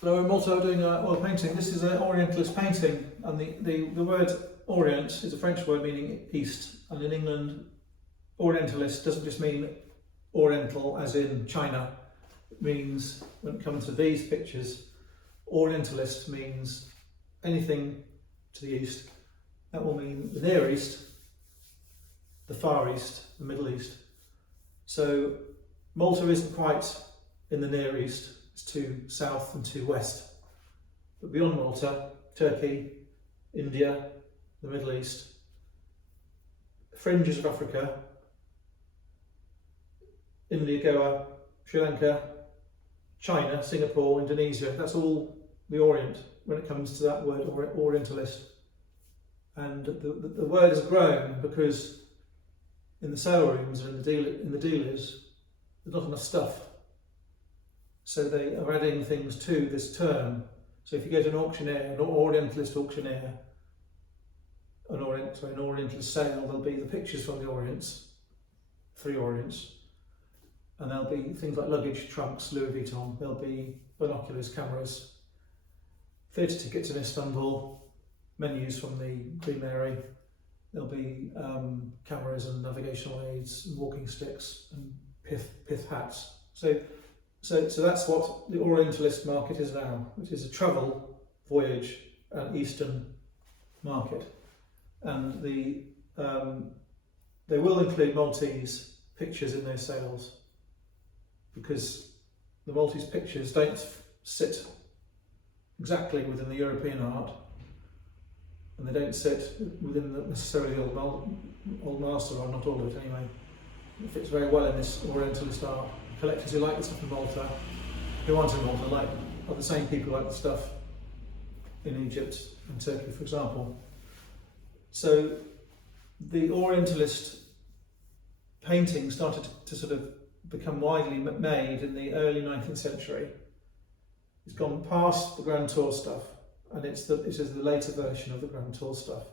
Hello, in Malta we're doing oil painting. This is an Orientalist painting, and the word Orient is a French word meaning east, and in England Orientalist doesn't just mean Oriental as in China. It means, when it comes to these pictures, Orientalist means anything to the east. That will mean the Near East, the Far East, the Middle East. So Malta isn't quite in the Near East, it's to south and to west. But beyond Malta, Turkey, India, the Middle East, fringes of Africa, India, Goa, Sri Lanka, China, Singapore, Indonesia, that's all the Orient when it comes to that word Orientalist. And the word has grown because in the sale rooms and in the dealers, there's not enough stuff. So they are adding things to this term. So if you go to an auctioneer, an Orientalist auctioneer, an Orientalist sale, there'll be the pictures from the Orients, 3 Orients, and there'll be things like luggage, trunks, Louis Vuitton, there'll be binoculars, cameras, theatre tickets in Istanbul, menus from the Queen Mary, there'll be cameras and navigational aids, and walking sticks and pith hats. So that's what the Orientalist market is now, which is a travel, voyage and Eastern market. And they will include Maltese pictures in those sales, because the Maltese pictures don't sit exactly within the European art, and they don't sit within necessarily the old master art, not all of it anyway. It fits very well in this Orientalist art. Collectors who like the stuff in Malta, who aren't in Malta, are the same people who like the stuff in Egypt and Turkey, for example. So the Orientalist painting started to sort of become widely made in the early 19th century. It's gone past the Grand Tour stuff, and it is the later version of the Grand Tour stuff.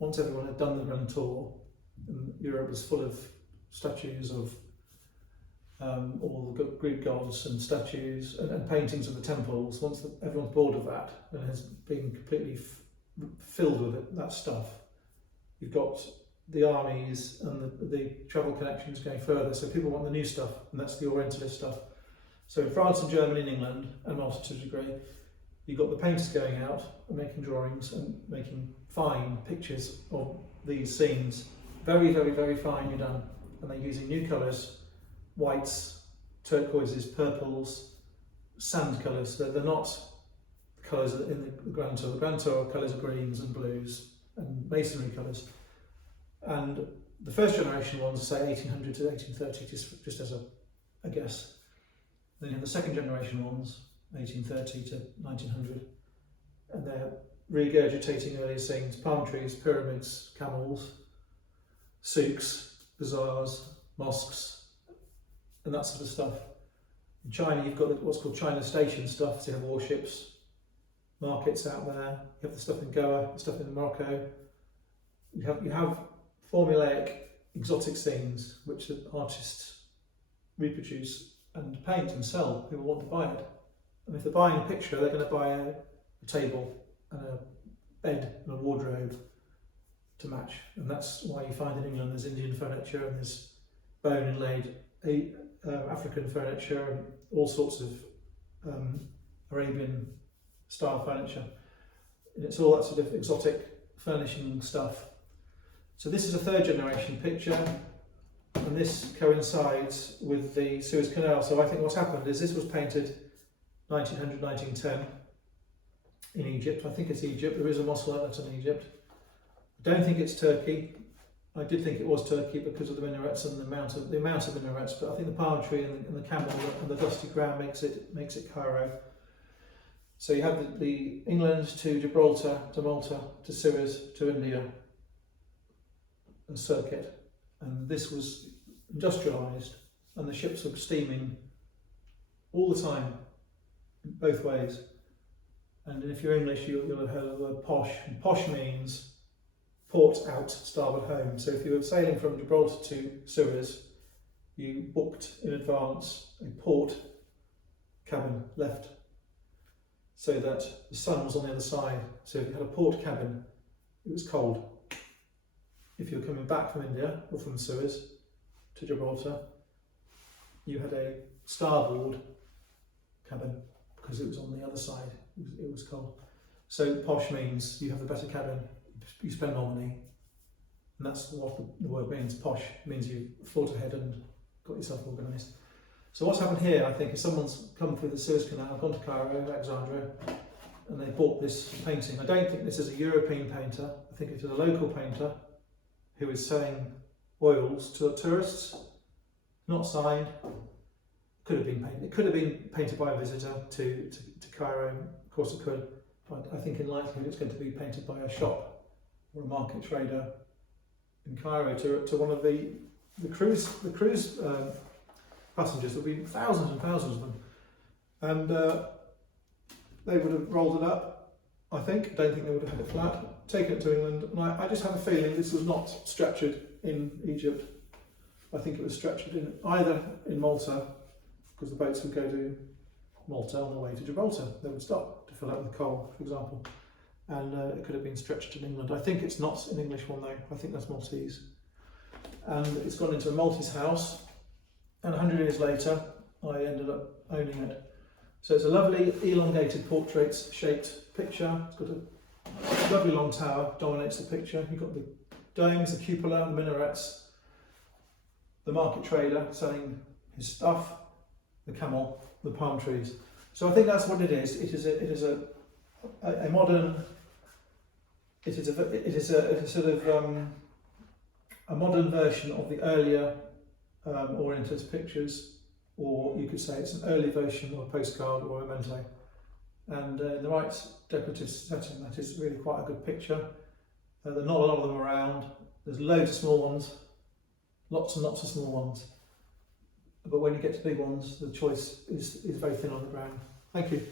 Once everyone had done the Grand Tour, and Europe was full of statues of all the Greek gods and statues and paintings of the temples. Once everyone's bored of that and has been completely filled with that stuff, you've got the armies and the travel connections going further. So people want the new stuff, and that's the Orientalist stuff. So in France and Germany and England, and Malta to a degree, you've got the painters going out and making drawings and making fine pictures of these scenes. Very, very, very finely done. And they're using new colours, whites, turquoises, purples, sand colours. They're not the colours in the Grand Tour. The Grand Tour colours are greens and blues and masonry colours. And the first generation ones are say 1800 to 1830, just as a guess. Then you have the second generation ones, 1830 to 1900, and they're regurgitating earlier scenes: palm trees, pyramids, camels, souks, bazaars, mosques, and that sort of stuff. In China, you've got what's called China Station stuff, so you have warships, markets out there, you have the stuff in Goa, the stuff in Morocco. You have formulaic, exotic scenes which the artists reproduce and paint and sell. People want to buy it. And if they're buying a picture, they're going to buy a table and a bed and a wardrobe to match. And that's why you find in England there's Indian furniture and there's bone inlaid African furniture and all sorts of Arabian style furniture. And it's all that sort of exotic furnishing stuff. So this is a third generation picture, and this coincides with the Suez Canal. So I think what's happened is this was painted 1900, 1910 in Egypt. I think it's Egypt. There is a mosque like that in Egypt. I don't think it's Turkey. I did think it was Turkey because of the minarets and the amount of minarets, but I think the palm tree and the camel and the dusty ground makes it Cairo. So you have the England to Gibraltar to Malta to Suez to India circuit, and this was industrialised, and the ships were steaming all the time, both ways. And if you're English, you'll have heard the word posh. And posh means port out, starboard home. So if you were sailing from Gibraltar to Suez, you booked in advance a port cabin left so that the sun was on the other side. So if you had a port cabin, it was cold. If you were coming back from India or from Suez to Gibraltar, you had a starboard cabin because it was on the other side. It was cold. So posh means you have the better cabin, you spend more money, and that's what the word means. Posh means you've thought ahead and got yourself organised. So what's happened here, I think, is someone's come through the Suez Canal, gone to Cairo, Alexandria, and they bought this painting. I don't think this is a European painter. I think it is a local painter who is selling oils to tourists. Not signed. Could have been painted. It could have been painted by a visitor to Cairo. Of course, it could. But I think in likelihood it's going to be painted by a shop or a market trader in Cairo to one of the cruise passengers. There'll be thousands and thousands of them, and they would have rolled it up. I think. I don't think they would have had it flat. Taken it to England, and I just have a feeling this was not structured in Egypt. I think it was structured in either in Malta, because the boats would go to Malta on the way to Gibraltar. They would stop to fill up with coal, for example, and it could have been structured in England. I think it's not an English one though. I think that's Maltese, and it's gone into a Maltese house. And 100 years later, I ended up owning it. So it's a lovely elongated portrait-shaped picture. It's got a lovely long tower, dominates the picture. You've got the domes, the cupola, the minarets, the market trader selling his stuff, the camel, the palm trees. So I think that's what it is. It is a modern. It is a sort of a modern version of the earlier Orientalist pictures, or you could say it's an early version of a postcard or a memento. And in the right decorative setting, that is really quite a good picture. There are not a lot of them around. There's loads of small ones, lots and lots of small ones. But when you get to big ones, the choice is very thin on the ground. Thank you.